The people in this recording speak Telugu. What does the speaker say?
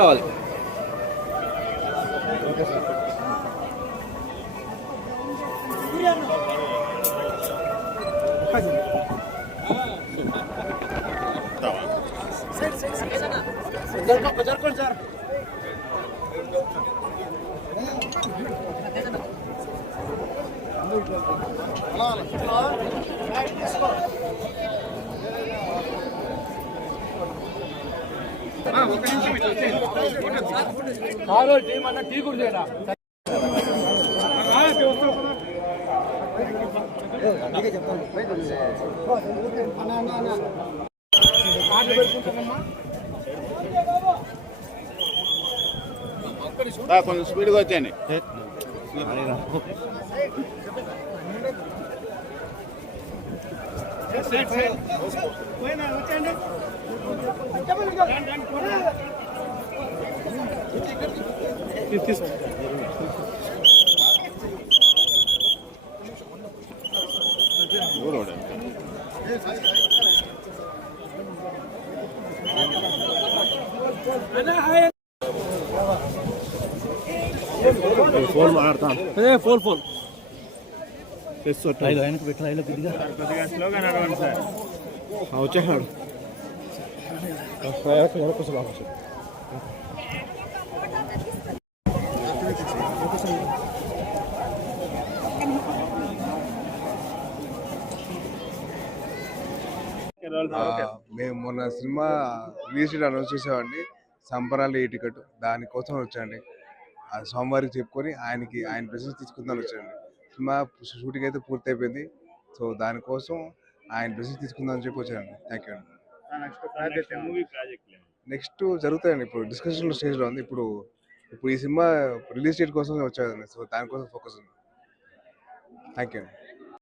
కావాలి. టీం అన్న టీ కూడా చేయరా కొంచెం స్పీడ్గా వచ్చాయండి. ఫోన్ మాట్లాడతాను. ఫోన్ ఆయనకు పెట్టిన కొద్దిగా వచ్చేసాడు. మేము మొన్న సినిమా రిలీజ్ డేట్ అనౌన్స్ చేసామండి. సంబరాలు ఈ టికెట్ దానికోసం వచ్చాండి. సోమవారికి చెప్పుకొని ఆయన ప్రెసెన్స్ తీసుకుందామని వచ్చాండి. సినిమా షూటింగ్ అయితే పూర్తి అయిపోయింది. సో దానికోసం ఆయన ప్రెసెన్స్ తీసుకుందామని చెప్పి వచ్చానండి. థ్యాంక్ యూ అండి. నెక్స్ట్ జరుగుతాయండి. ఇప్పుడు డిస్కషన్ స్టేజ్లో ఉంది. ఇప్పుడు ఈ సినిమా రిలీజ్ డేట్ కోసం వచ్చానండి. సో దానికోసం ఫోకస్ ఉంది. థ్యాంక్ యూ అండి.